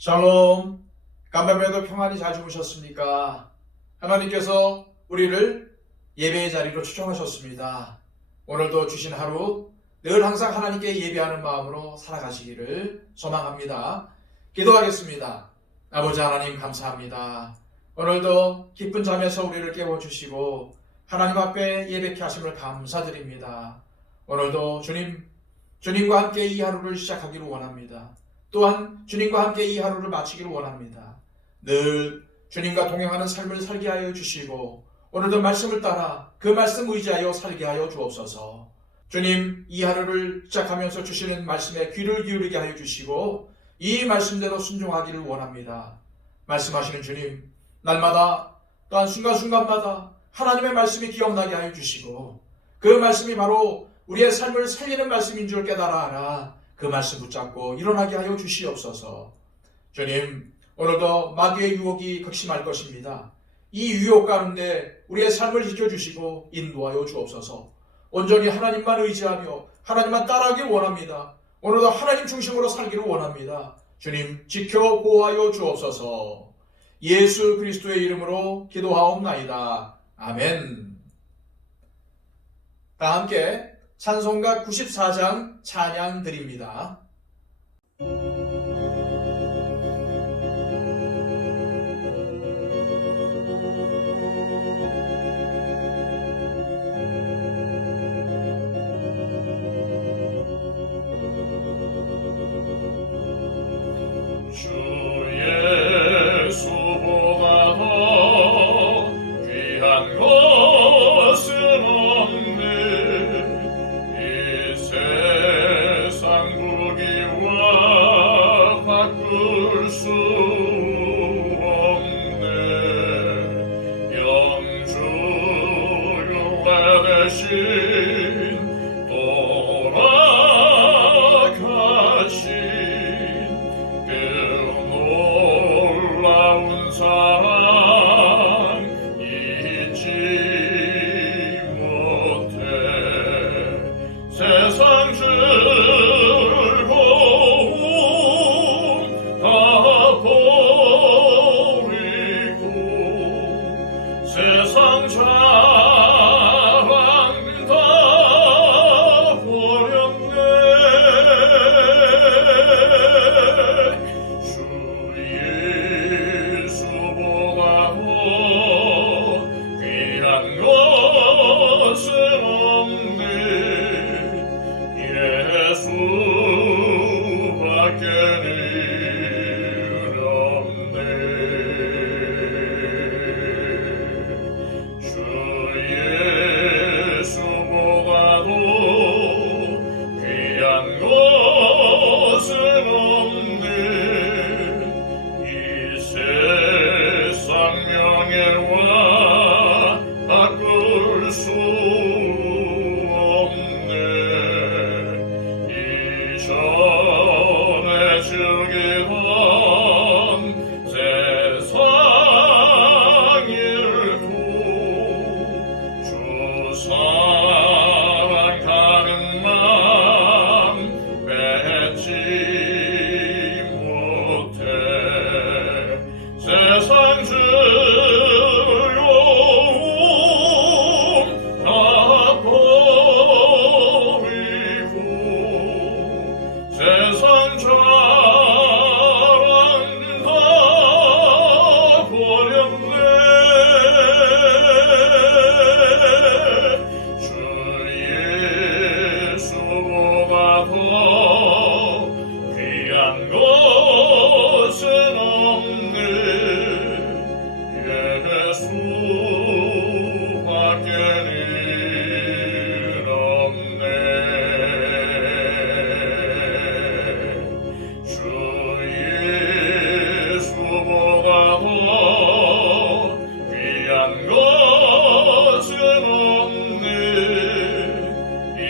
샬롬, 간밤에도 평안히 잘 주무셨습니까? 하나님께서 우리를 예배의 자리로 초청하셨습니다. 오늘도 주신 하루 늘 항상 하나님께 예배하는 마음으로 살아가시기를 소망합니다. 기도하겠습니다. 아버지 하나님 감사합니다. 오늘도 기쁜 잠에서 우리를 깨워주시고 하나님 앞에 예배케 하심을 감사드립니다. 오늘도 주님과 함께 이 하루를 시작하기를 원합니다. 또한 주님과 함께 이 하루를 마치기를 원합니다. 늘 주님과 동행하는 삶을 살게 하여 주시고 오늘도 말씀을 따라 그 말씀 의지하여 살게 하여 주옵소서. 주님, 이 하루를 시작하면서 주시는 말씀에 귀를 기울이게 하여 주시고 이 말씀대로 순종하기를 원합니다. 말씀하시는 주님, 날마다 또한 순간순간마다 하나님의 말씀이 기억나게 하여 주시고 그 말씀이 바로 우리의 삶을 살리는 말씀인 줄 깨달아 알아 그 말씀 붙잡고 일어나게 하여 주시옵소서. 주님, 오늘도 마귀의 유혹이 극심할 것입니다. 이 유혹 가운데 우리의 삶을 지켜주시고 인도하여 주옵소서. 온전히 하나님만 의지하며 하나님만 따라하길 원합니다. 오늘도 하나님 중심으로 살기를 원합니다. 주님, 지켜 보호하여 주옵소서. 예수 그리스도의 이름으로 기도하옵나이다. 아멘. 다 함께 찬송가 94장 찬양 드립니다. 주 예수보다 더 귀한 것은 없네. 이 세상 부귀와 바꿀 수 없네. 영주가 되신 돌아가신 놀라운 사랑 잊지 못해. 세상 즐거움 다 버리고 세상 자랑 다 버렸네. 주 예수보다 더 귀한 것은 없네. 예수밖에는 없네. 주 예수보다 더 귀한 것은 없네. 이 세상 명예와 바꿀 수 없네. 이전에 즐기던 세상 일도 주 사랑하는 마음 맺지 못해. 세상 즐거움 다 버리고 세상 자랑 다 버렸네. 주 예수보다 더 귀한 것은 없네. 예수밖에는 없네. 주 예수보다 더 귀한 것은 없네. 이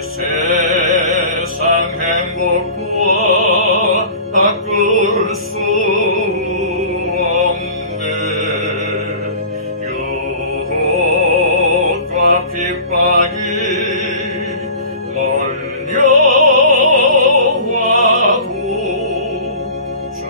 세상 행복과 바꿀 수 없네. 유혹과 핍박이 몰려와도 주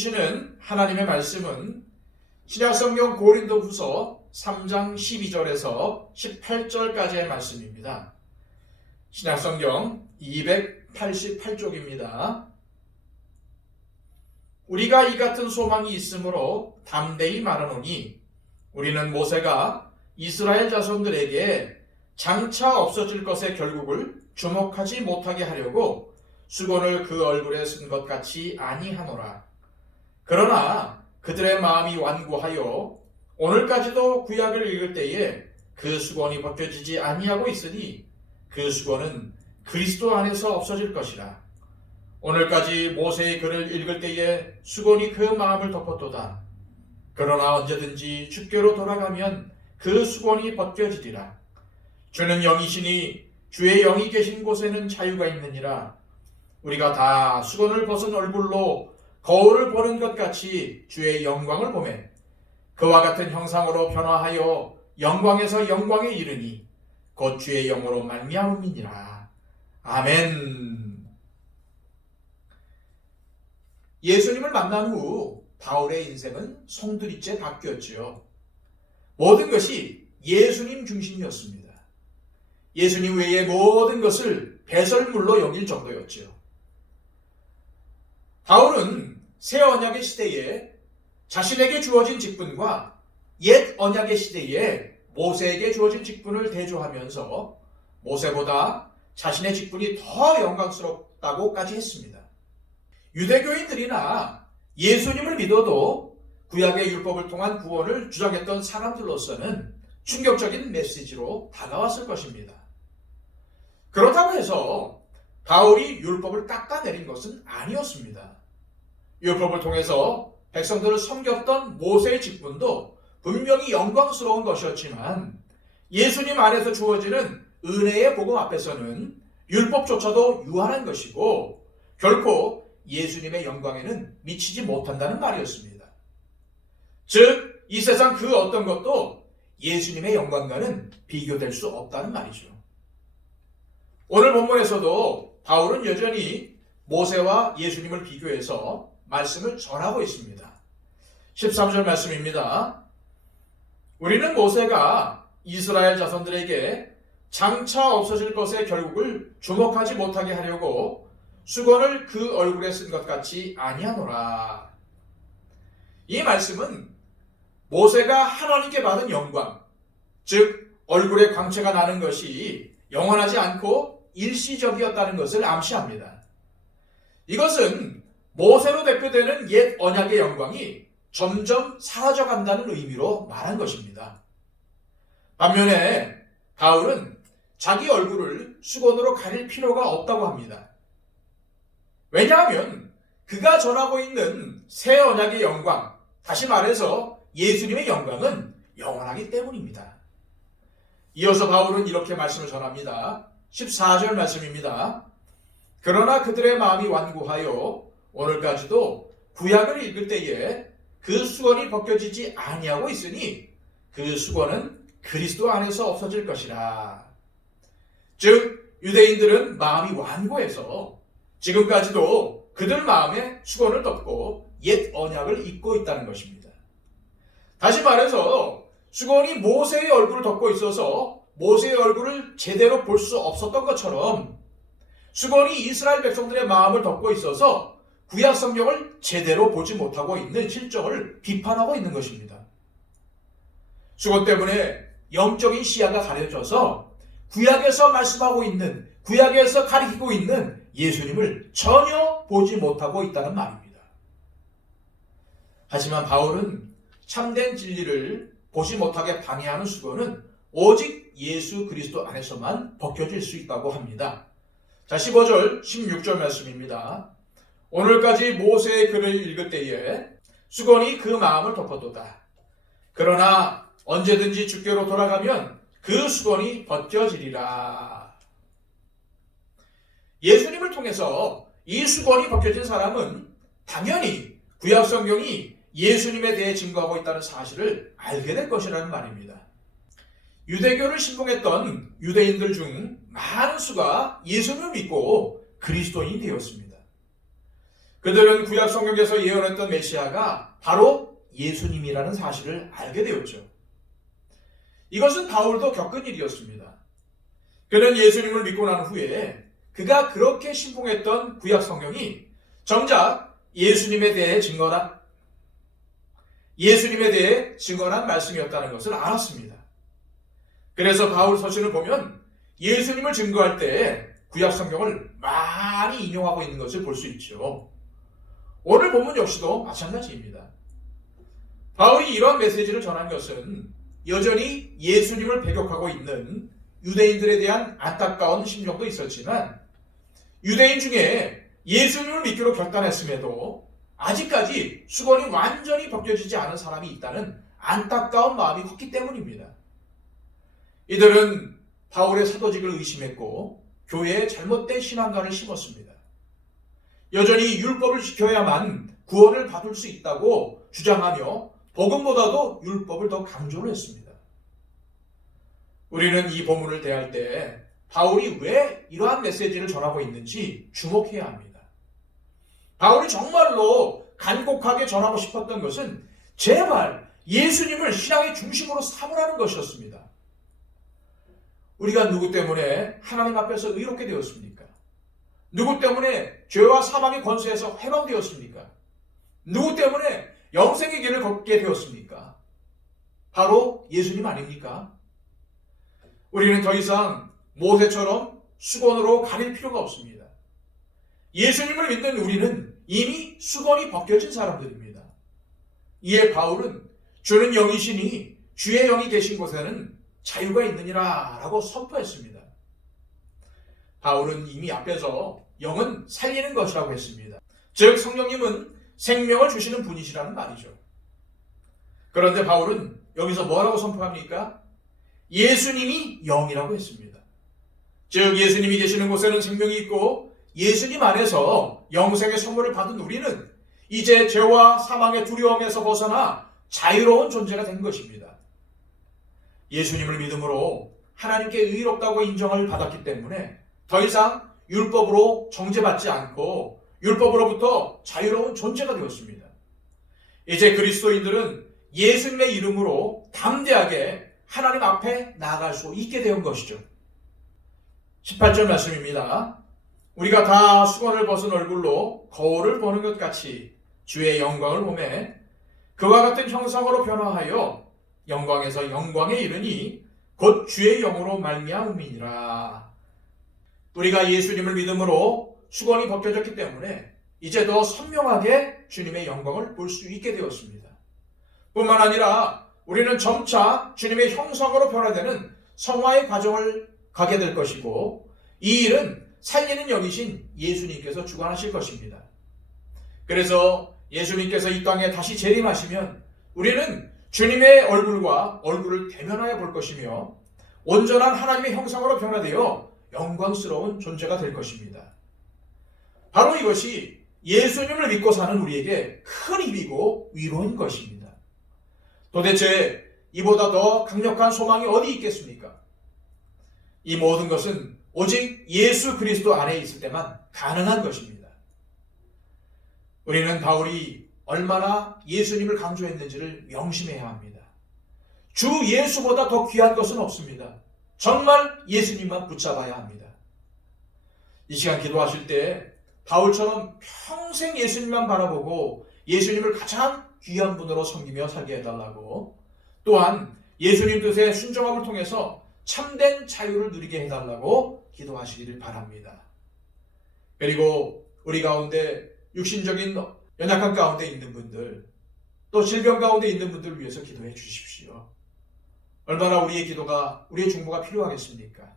주시는 하나님의 말씀은 신약성경 고린도후서 3장 12절에서 18절까지의 말씀입니다. 신약성경 288쪽입니다. 우리가 이 같은 소망이 있으므로 담대히 말하노니 우리는 모세가 이스라엘 자손들에게 장차 없어질 것의 결국을 주목하지 못하게 하려고 수건을 그 얼굴에 쓴 것 같이 아니하노라. 그러나 그들의 마음이 완고하여 오늘까지도 구약을 읽을 때에 그 수건이 벗겨지지 아니하고 있으니 그 수건은 그리스도 안에서 없어질 것이라. 오늘까지 모세의 글을 읽을 때에 수건이 그 마음을 덮었도다. 그러나 언제든지 주께로 돌아가면 그 수건이 벗겨지리라. 주는 영이시니 주의 영이 계신 곳에는 자유가 있느니라. 우리가 다 수건을 벗은 얼굴로 거울을 보는 것 같이 주의 영광을 보매 그와 같은 형상으로 변화하여 영광에서 영광에 이르니 곧 주의 영으로 말미암음이니라. 아멘. 예수님을 만난 후 바울의 인생은 송두리째 바뀌었지요. 모든 것이 예수님 중심이었습니다. 예수님 외의 모든 것을 배설물로 여길 정도였지요. 바울은 새 언약의 시대에 자신에게 주어진 직분과 옛 언약의 시대에 모세에게 주어진 직분을 대조하면서 모세보다 자신의 직분이 더 영광스럽다고까지 했습니다. 유대교인들이나 예수님을 믿어도 구약의 율법을 통한 구원을 주장했던 사람들로서는 충격적인 메시지로 다가왔을 것입니다. 그렇다고 해서 바울이 율법을 깎아내린 것은 아니었습니다. 율법을 통해서 백성들을 섬겼던 모세의 직분도 분명히 영광스러운 것이었지만 예수님 안에서 주어지는 은혜의 복음 앞에서는 율법조차도 유한한 것이고 결코 예수님의 영광에는 미치지 못한다는 말이었습니다. 즉, 이 세상 그 어떤 것도 예수님의 영광과는 비교될 수 없다는 말이죠. 오늘 본문에서도 바울은 여전히 모세와 예수님을 비교해서 말씀을 전하고 있습니다. 13절 말씀입니다. 우리는 모세가 이스라엘 자손들에게 장차 없어질 것의 결국을 주목하지 못하게 하려고 수건을 그 얼굴에 쓴 것 같이 아니하노라. 이 말씀은 모세가 하나님께 받은 영광, 즉 얼굴에 광채가 나는 것이 영원하지 않고 일시적이었다는 것을 암시합니다. 이것은 모세로 대표되는 옛 언약의 영광이 점점 사라져간다는 의미로 말한 것입니다. 반면에 바울은 자기 얼굴을 수건으로 가릴 필요가 없다고 합니다. 왜냐하면 그가 전하고 있는 새 언약의 영광, 다시 말해서 예수님의 영광은 영원하기 때문입니다. 이어서 바울은 이렇게 말씀을 전합니다. 14절 말씀입니다. 그러나 그들의 마음이 완고하여 오늘까지도 구약을 읽을 때에 그 수건이 벗겨지지 아니하고 있으니 그 수건은 그리스도 안에서 없어질 것이라. 즉 유대인들은 마음이 완고해서 지금까지도 그들 마음에 수건을 덮고 옛 언약을 잊고 있다는 것입니다. 다시 말해서 수건이 모세의 얼굴을 덮고 있어서 모세의 얼굴을 제대로 볼 수 없었던 것처럼 수건이 이스라엘 백성들의 마음을 덮고 있어서 구약 성경을 제대로 보지 못하고 있는 실정을 비판하고 있는 것입니다. 수건 때문에 영적인 시야가 가려져서 구약에서 말씀하고 있는, 구약에서 가리키고 있는 예수님을 전혀 보지 못하고 있다는 말입니다. 하지만 바울은 참된 진리를 보지 못하게 방해하는 수건은 오직 예수 그리스도 안에서만 벗겨질 수 있다고 합니다. 자, 15절, 16절 말씀입니다. 오늘까지 모세의 글을 읽을 때에 수건이 그 마음을 덮어도다. 그러나 언제든지 주께로 돌아가면 그 수건이 벗겨지리라. 예수님을 통해서 이 수건이 벗겨진 사람은 당연히 구약 성경이 예수님에 대해 증거하고 있다는 사실을 알게 될 것이라는 말입니다. 유대교를 신봉했던 유대인들 중 많은 수가 예수님을 믿고 그리스도인이 되었습니다. 그들은 구약 성경에서 예언했던 메시아가 바로 예수님이라는 사실을 알게 되었죠. 이것은 바울도 겪은 일이었습니다. 그는 예수님을 믿고 난 후에 그가 그렇게 신봉했던 구약 성경이 정작 예수님에 대해 증언한 말씀이었다는 것을 알았습니다. 그래서 바울 서신을 보면 예수님을 증거할 때 구약 성경을 많이 인용하고 있는 것을 볼 수 있죠. 오늘 본문 역시도 마찬가지입니다. 바울이 이러한 메시지를 전한 것은 여전히 예수님을 배격하고 있는 유대인들에 대한 안타까운 심정도 있었지만, 유대인 중에 예수님을 믿기로 결단했음에도 아직까지 수건이 완전히 벗겨지지 않은 사람이 있다는 안타까운 마음이 컸기 때문입니다. 이들은 바울의 사도직을 의심했고 교회에 잘못된 신앙관을 심었습니다. 여전히 율법을 지켜야만 구원을 받을 수 있다고 주장하며 복음보다도 율법을 더 강조를 했습니다. 우리는 이 본문을 대할 때 바울이 왜 이러한 메시지를 전하고 있는지 주목해야 합니다. 바울이 정말로 간곡하게 전하고 싶었던 것은 제발 예수님을 신앙의 중심으로 삼으라는 것이었습니다. 우리가 누구 때문에 하나님 앞에서 의롭게 되었습니까? 누구 때문에 죄와 사망의 권세에서 해방되었습니까? 누구 때문에 영생의 길을 걷게 되었습니까? 바로 예수님 아닙니까? 우리는 더 이상 모세처럼 수건으로 가릴 필요가 없습니다. 예수님을 믿는 우리는 이미 수건이 벗겨진 사람들입니다. 이에 바울은 주는 영이시니 주의 영이 계신 곳에는 자유가 있느니라 라고 선포했습니다. 바울은 이미 앞에서 영은 살리는 것이라고 했습니다. 즉 성령님은 생명을 주시는 분이시라는 말이죠. 그런데 바울은 여기서 뭐라고 선포합니까? 예수님이 영이라고 했습니다. 즉 예수님이 계시는 곳에는 생명이 있고 예수님 안에서 영생의 선물을 받은 우리는 이제 죄와 사망의 두려움에서 벗어나 자유로운 존재가 된 것입니다. 예수님을 믿음으로 하나님께 의롭다고 인정을 받았기 때문에 더 이상 율법으로 정죄받지 않고 율법으로부터 자유로운 존재가 되었습니다. 이제 그리스도인들은 예수님의 이름으로 담대하게 하나님 앞에 나아갈 수 있게 된 것이죠. 18절 말씀입니다. 우리가 다 수건을 벗은 얼굴로 거울을 보는 것 같이 주의 영광을 보매 그와 같은 형상으로 변화하여 영광에서 영광에 이르니 곧 주의 영으로 말미암음이니라. 우리가 예수님을 믿음으로 수건이 벗겨졌기 때문에 이제 더 선명하게 주님의 영광을 볼 수 있게 되었습니다. 뿐만 아니라 우리는 점차 주님의 형상으로 변화되는 성화의 과정을 가게 될 것이고 이 일은 살리는 영이신 예수님께서 주관하실 것입니다. 그래서 예수님께서 이 땅에 다시 재림하시면 우리는 주님의 얼굴과 얼굴을 대면하여 볼 것이며 온전한 하나님의 형상으로 변화되어 영광스러운 존재가 될 것입니다. 바로 이것이 예수님을 믿고 사는 우리에게 큰 힘이고 위로인 것입니다. 도대체 이보다 더 강력한 소망이 어디 있겠습니까? 이 모든 것은 오직 예수 그리스도 안에 있을 때만 가능한 것입니다. 우리는 바울이 얼마나 예수님을 강조했는지를 명심해야 합니다. 주 예수보다 더 귀한 것은 없습니다. 정말 예수님만 붙잡아야 합니다. 이 시간 기도하실 때 바울처럼 평생 예수님만 바라보고 예수님을 가장 귀한 분으로 섬기며 살게 해달라고, 또한 예수님 뜻에 순종함을 통해서 참된 자유를 누리게 해달라고 기도하시기를 바랍니다. 그리고 우리 가운데 육신적인 연약한 가운데 있는 분들, 또 질병 가운데 있는 분들을 위해서 기도해 주십시오. 얼마나 우리의 기도가, 우리의 중보가 필요하겠습니까?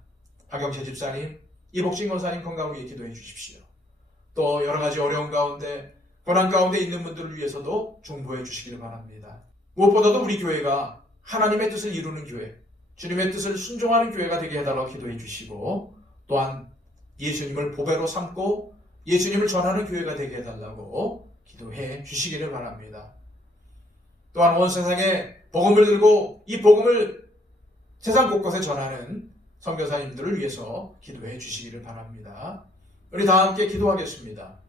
박영채 집사님, 이복진 권사님 건강을 위해 기도해 주십시오. 또 여러 가지 어려운 가운데, 고난 가운데 있는 분들을 위해서도 중보해 주시기를 바랍니다. 무엇보다도 우리 교회가 하나님의 뜻을 이루는 교회, 주님의 뜻을 순종하는 교회가 되게 해달라고 기도해 주시고, 또한 예수님을 보배로 삼고 예수님을 전하는 교회가 되게 해달라고 기도해 주시기를 바랍니다. 또한 온 세상에 복음을 들고 이 복음을 세상 곳곳에 전하는 선교사님들을 위해서 기도해 주시기를 바랍니다. 우리 다 함께 기도하겠습니다.